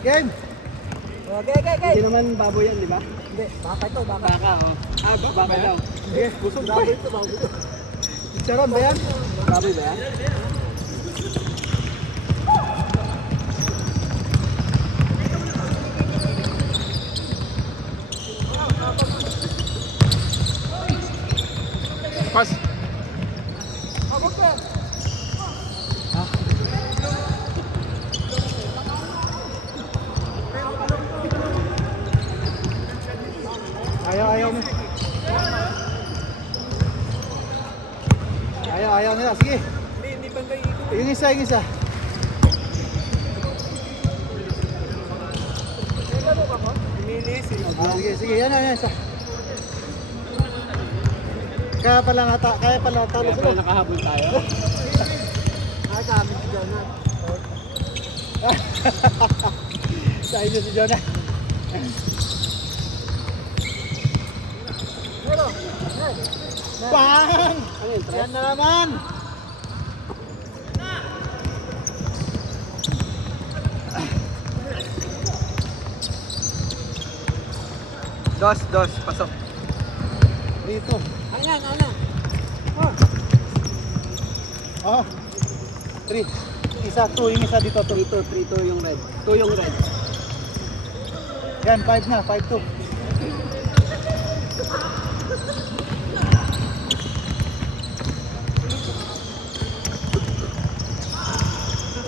Game! Okay. Hindi naman baboy yan, di ba? Hindi, baka ito, baka. Baka, oh. Ah, baka daw. Sige, busog ba? Baboy ito, baboy ito. Charon ba yan? Baboy ba yan? Pas! Ayaw mo. Ayaw nila. Sige. Hindi banda ikot. Yung isa. Ano ka mo? Inilis. Sige. Yan. Isa. Kaya pala talo Kaya sila. pala nakahabol tayo. Ay, kami si Jonah. Sa inyo si Jonah. Pero, Bang! Ano yun, Yan na naman! Dos, pasok. Dito. ano? Oh. 3. Isa, 2. Yung isa dito. 2. 3 yung red. 2 yung red. Yan, 5 na. 5-2.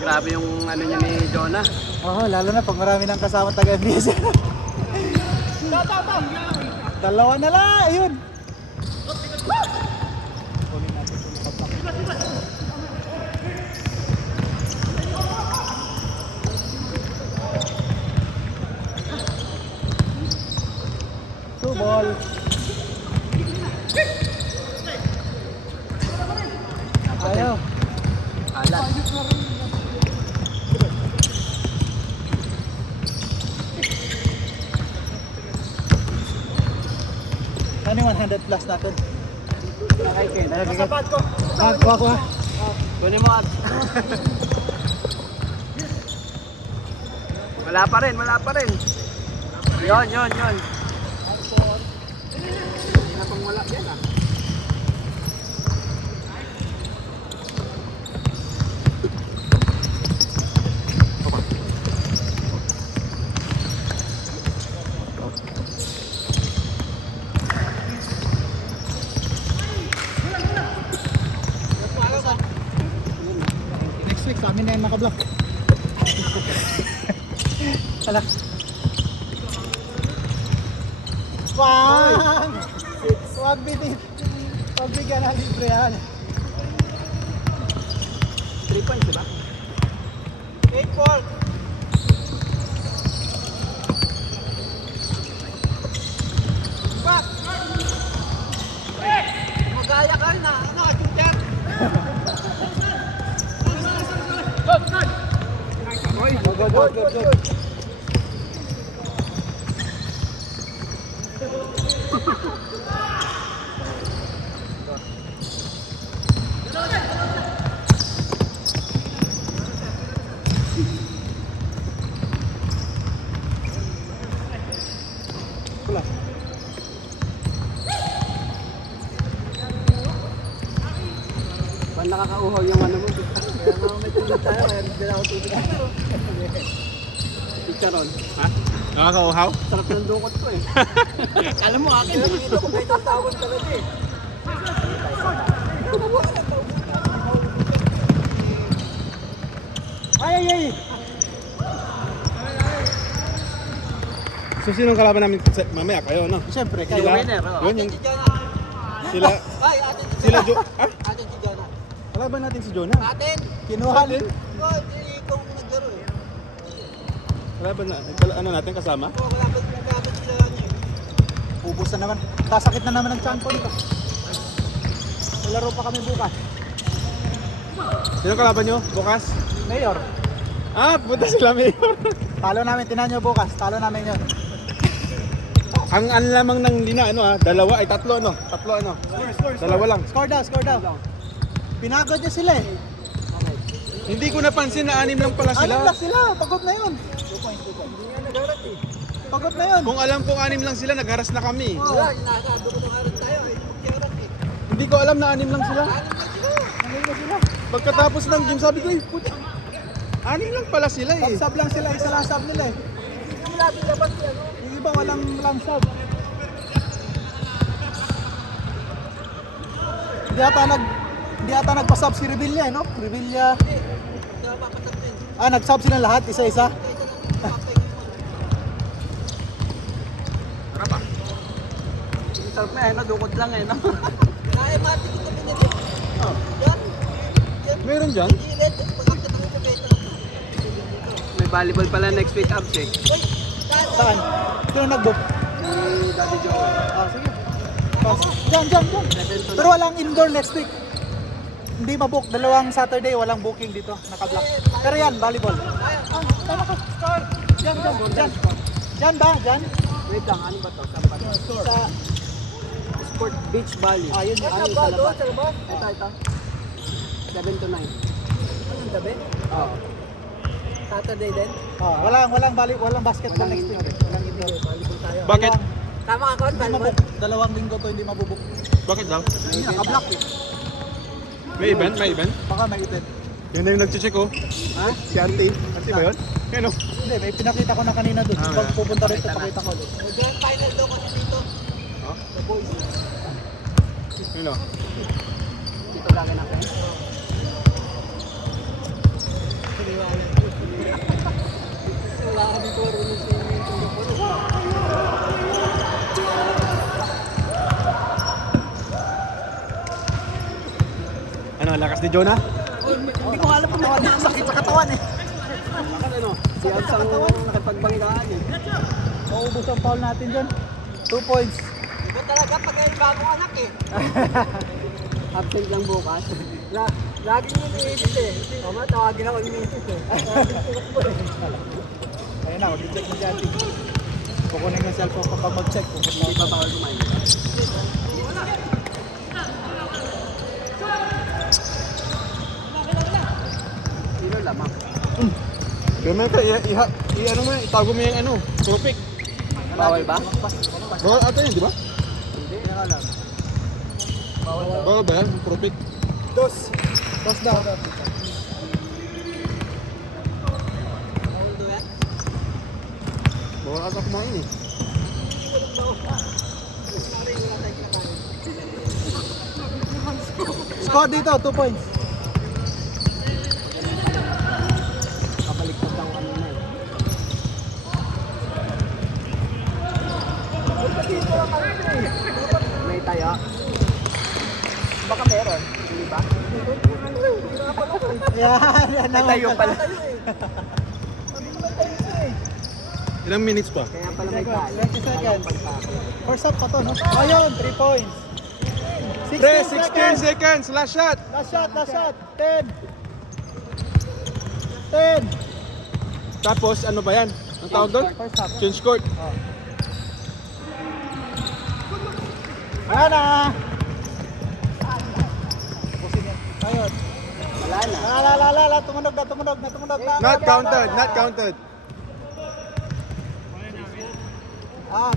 Grabe yung ano niya ni Jonah. Oo, lalo na pag marami ng kasama taga-MBS. Dalawa na lang, ayun. Kunin natin ito. Two ball. Ayaw. Alat. Ano yung 100 plus natin? Kay Ken. Kasapat ko. Kuha. Kunin mo at. Wala pa rin. Yun. Hindi na pang wala yan ah. Next week, sa amin na yung nakablock. Hala. Bang! Huwag bigyan na libre yan. 3 points, diba? 8-4. Magaya ka na. Shooter. Good. Wala. Paano nakakauhaw yung ano mo? Kaya nga may tulog tayo. Kaya hindi na ako tulog. Chicharon. Ha? Nakakauhaw? Sarap ng dukot ko eh. Alam mo akin. Kaya dito ko kayo tawag talaga eh. Ay! So sinong kalaban namin mamaya? Kayo, no? Siyempre, kayo. Sila? winner, oh. Yun yung... Si Jonah. Sila... Ay, atin si Sila Jonah. Ah? Atin si Jonah. Kalaban natin si Jonah. Atin. Kinuha din. Oh, di ikaw ang naglaro eh. Kalaban na... Ano natin kasama? Oh, wala pa sila niya. Ubus na naman. Sasakit na naman ang tiyan ko dito. Malaro pa kami bukas. Sino kalaban nyo? Bukas? Mayor, Ah, punta sila Mayor. talo namin. Tinan nyo bukas. Talo namin yun. Ang lamang ng lina, dalawa ay tatlo, Dalawa lang. Score daw. Pinagod niya sila eh. Hindi ko napansin na 6 lang pala sila. Ano lang sila? Pagod na yun. 2 points. ikot na yun. Kung alam kong 6 lang sila, nagharas na kami. Wala, nakasabi ko na nga rin tayo. Magkiharap eh. Hindi ko alam na 6 lang sila. Nangyay na sila. Pagkatapos ng game, sabi ko, puti. 6 lang pala sila eh. Sub lang sila, isa lang sub nila eh. Yung lagi dapat yan. Yung iba walang sub. Hindi ata nagpa-sub si Revilla, no? Revilla. Napapasap din. Nag-sub sila lahat, isa-isa. Tara pa. Ang sarap na eh, no? Dukot lang eh, no? Kaya mati ko kami nito. Yan. Meron dyan? Gilid. Pagkakit ako sa beta lang. May volleyball pala next week, Abs eh. Uy, saan? Saan? Sino nag-book? Si Daddy Joe. Sige. Diyan. Pero walang indoor next week. Hindi mabook. 2 Saturday, walang booking dito. Naka-block. Pero yan, volleyball. Tama ka. Diyan. Diyan ba? Diyan? Wait lang, ano ba to? Saan ba to? Sa... Sport Beach Valley. Yun. Ano yung sa labas? Ito. 7 to 9. Anong gabi? Oo. Saturday din? Walang basketball next week. Walang indoor. Volleyball tayo. Bakit? Tama ka, Kon? Hindi Volleyball. mabook. 2 linggo to hindi mabubook. Bakit daw? Hindi, naka-block eh. May event? May event? Baka may event. Yun na yung nag-check oh. Ha? Si Auntie. Auntie ba yun? Yan oh. Hindi, may pinakita ko na kanina doon. Pag pupunta rito, pakita ko doon. Grand final daw kasi dito. The boys. Yun oh. Dito gagawin natin. Wala ka dito marunong swimming pool. Ano, lakas ni Jonah? Hindi ko alam kung sakit sa katawan eh. Bakit ano? Si Abs ang nakipagbanggaan eh. Maubos ang foul natin dyan. 2 points. Iba talaga pag may bagong anak eh. Absent lang bukas. Lagi nyo iniisip eh. Tama, tawagin ako iniisip eh. Ayun na, mag-check mo dyan. Kukunin yung cellphone ko pag mag-check. Hindi pa bawal kumain. Sino lamang? Ganun ka, ano mo yan, itago mo yung ano, tropik. Bawal ba? Bawal ata yun, di ba? Hindi. Bawal ba yan, tropik? Dos daw. Bawal ata kumain eh. Score dito, 2 points. Kabaliktad ang ano na eh. May tayo. Baka meron, hindi ba? Yan. May tayo pala. Ilang minutes pa? Kaya pala may tayo. 20 seconds. First up pa to, no? Ayun, 3 points. 16 seconds, last shot! Last shot. 10. 10. Tapos, ano ba yan? Ang tawag doon? First up. Change court. Wala na. Tapusin yan. Ayun. Wala na. Lala. Tumunog na. Not counted, not counted.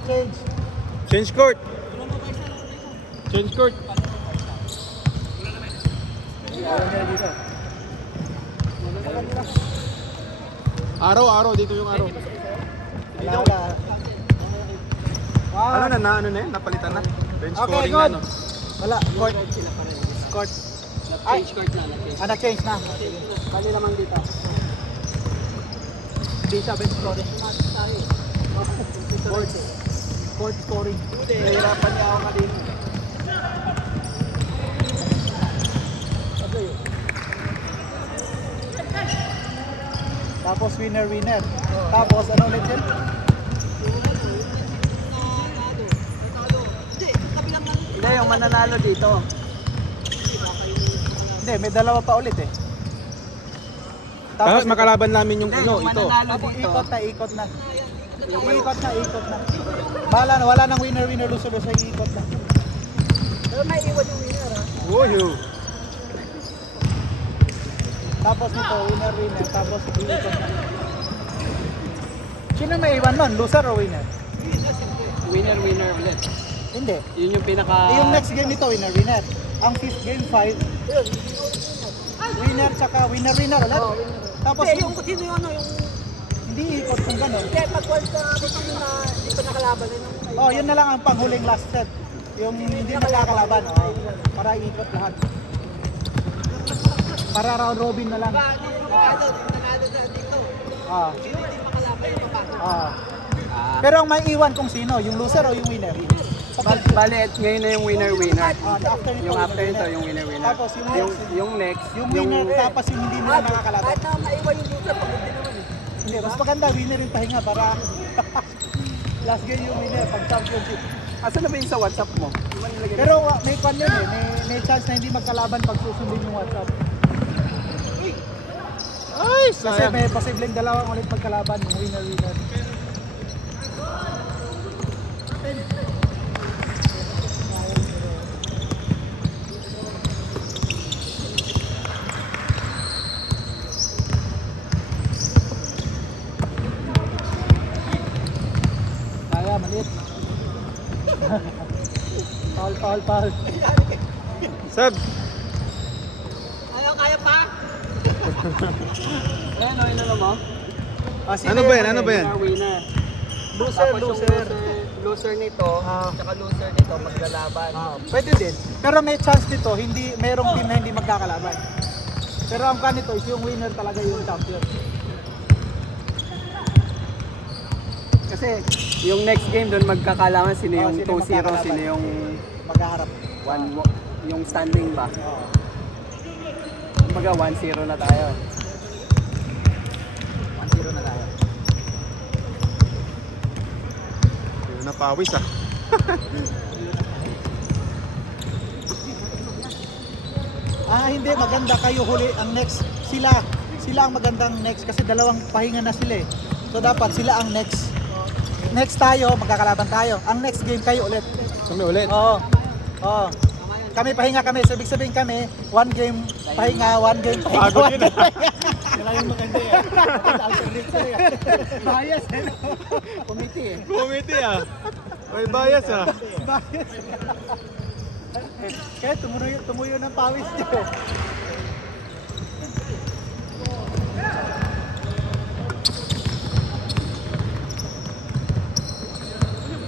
Change. Change court. Change court. Araw, dito yung araw. Wala. Wow. Ano na yan? Napalitan na. Bench Okay, scoring good. na, no? Wala. Court. Court. Change court na. Na-change na. Bali lamang dito. Hindi siya bench scoring. Court scoring. Nahirapan niya ako kanina. Tapos winner. Tapos ano ulit yun? Hindi, yung mananalo dito. Hindi, may dalawa pa ulit eh. Tapos makalaban namin yung Hindi, ano, yung ito. mananalo Tapos dito. ikot na. Ikot na. Bahala na, wala nang winner, loser, ikot na. Pero may iwan yung winner ha. Woohoo! Tapos nito, winner, tapos ikot na. Sino may iwan nun? Loser o winner? winner ulit. Hindi. Yun yung pinaka... Yung next game nito, winner. Ang fifth game, 5. Winner tsaka winner ulit. Oo, Tapos, Hindi, yung sino yung ano, yung... hindi ikot kung gano'n. Hindi, pag World Cup, yung na hindi pa nakalaban yun. Oh, yun na lang ang panghuling last set. Yung hindi nakakalaban. Oh, para ikot lahat. Para round robin na lang. Nanalo sa dito. Ah. Sino hindi makalaban yung papasok? Ah. Pero ang may iwan kung sino, yung loser o yung winner. Bali, ngayon na yung winner. After nito, Yung after nito, yung winner. Tapos Yung next, yung winner, tapos yung hindi nila nakakalaban. Kahit na maiwan yung loser, pagod din naman eh. Hindi, mas maganda, winner yung pahinga para last game yung winner, pag championship. asan na ba yung sa WhatsApp mo? Yung man nilagay mo? Pero may pan yun eh, may chance na hindi magkalaban pag susundin yung WhatsApp. Ay, Kasi sayang. may posibleng dalawang ulit magkalaban, yung winner. Kaya, maliit. Foul. Sab, Ayaw, kaya pa? Ayan, o, inano mo? ano ba yan? Ano ba yan? Winner. Loser, Tapos yung loser. loser nito, Ah. tsaka loser nito, maglalaban. Pwede din. Pero may chance dito, hindi merong team na hindi magkakalaban. Pero ang kanito is yung winner talaga yung champion. Kasi yung next game doon magkakalaman sino yung sino 2-0, magkakalaban. sino yung Maghaharap. yung standing ba. Oo. Kumbaga 1-0 na tayo. 1-0 na tayo. Yun, napawis ah. Hindi maganda kayo huli ang next. Sila ang magandang next kasi dalawang pahinga na sila eh. So dapat sila ang next. Next tayo, magkakalaban tayo. Ang next game kayo ulit. Kami ulit. Oo. Oo. Kami pahinga kami. So, ibig sabihin kami, one game pahinga, one game pahinga. Pagod yun ah. Wala yung maganda eh. Alternate sila eh. Bias eh. Committee eh. Committee ah. May bias ah. Bias. Kaya tumuyo ng pawis niyo.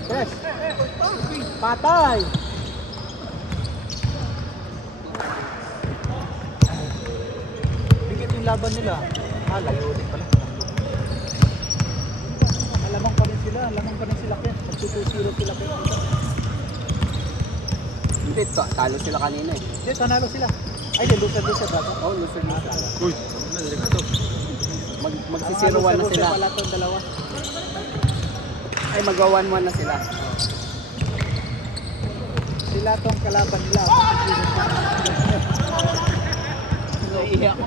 Yes. Patay. Bigit yung laban nila. Layo din pala. Alamang pa rin sila. Magtutusiro sila. Hindi, talo sila kanina eh. Hindi, tanalo sila. Ay, di, loser dapat. Oh, loser. Uy, delikado. Magsisiruan na sila. Pala itong dalawa. Ay, magwa-1-1 na sila. Sila tong kalaban nila. Naiiyak.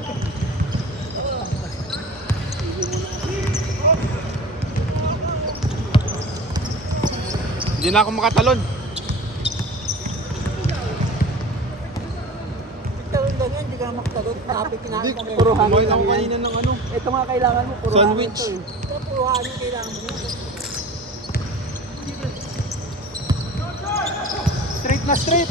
Hindi na ako makatalon. Talon lang yan, hindi ka na makatalon. Kapit Hindi, kinain kami. Puro hangin kumain lang ako yan. kanina ng ano. Ito nga kailangan mo, puro Sandwich. hangin to eh. Puro hangin kailangan mo. Straight na straight.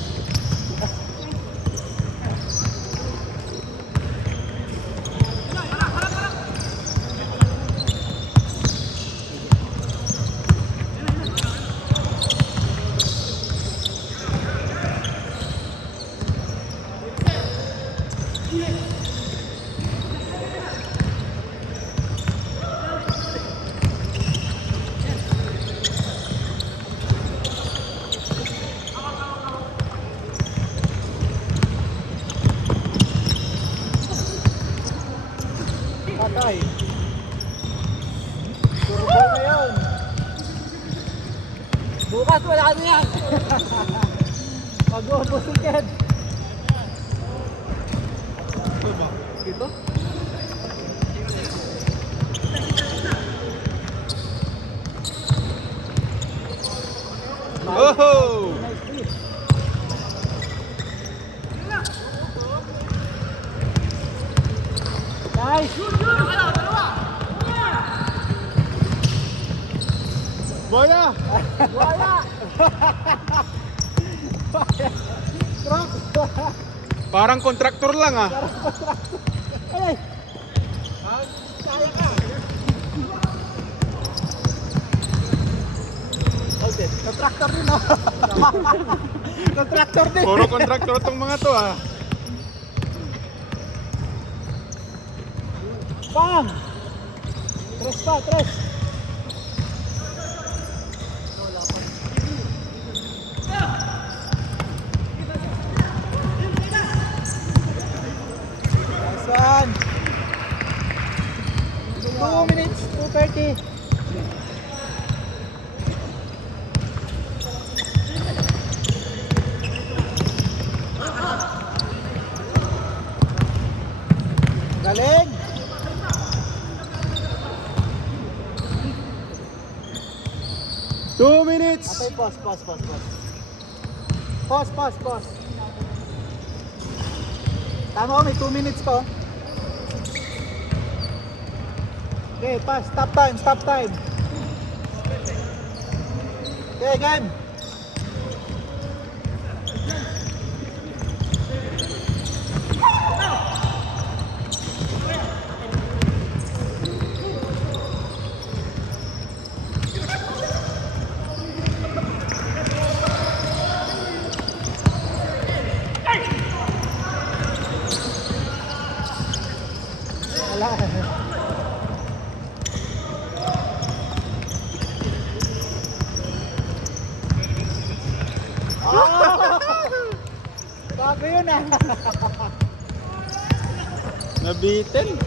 Patay. Puro ball na yun. Bukas wala na yan. Mag-ubusikid. Dito? Oh! Nice hit. Nice! Boya! Truck! Parang kontraktor lang ah. Ay! Okay, contractor din oh. Contractor din. Puro kontraktor tong mga to ah. Bang! Tres pa, tres. Nice one. 2 minutes, 2:30. Galing! Two minutes! Okay, pause. Pause. Tama ko, may 2 minutes pa. Oh. Okay, pass. Stop time. Okay, game. Wala. Bago yun ah. Nabitin.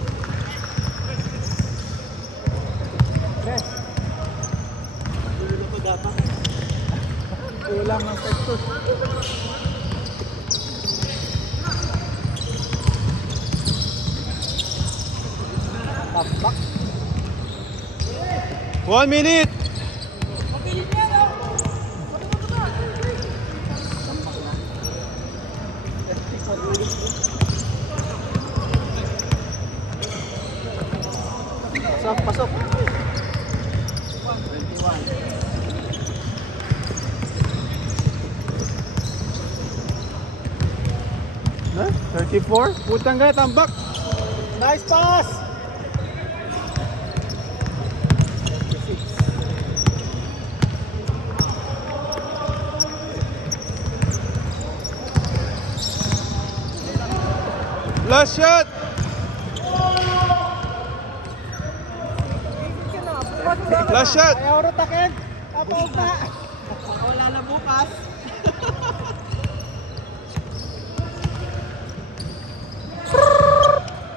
Kulang ng Texas. Tabak. 1 minute! Pasok. Na? 34? Putang ka, tambak! Nice pass. Last shot! Last shot! Ayaw rutakin. Tapos na. Wala na bukas.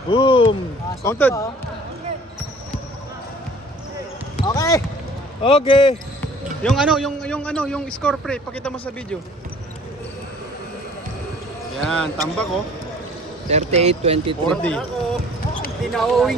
Boom! Counted! Okay. Okay. Yung score pre, pakita mo sa video. Yan, tambak oh. 38-22. 40. Pinauwi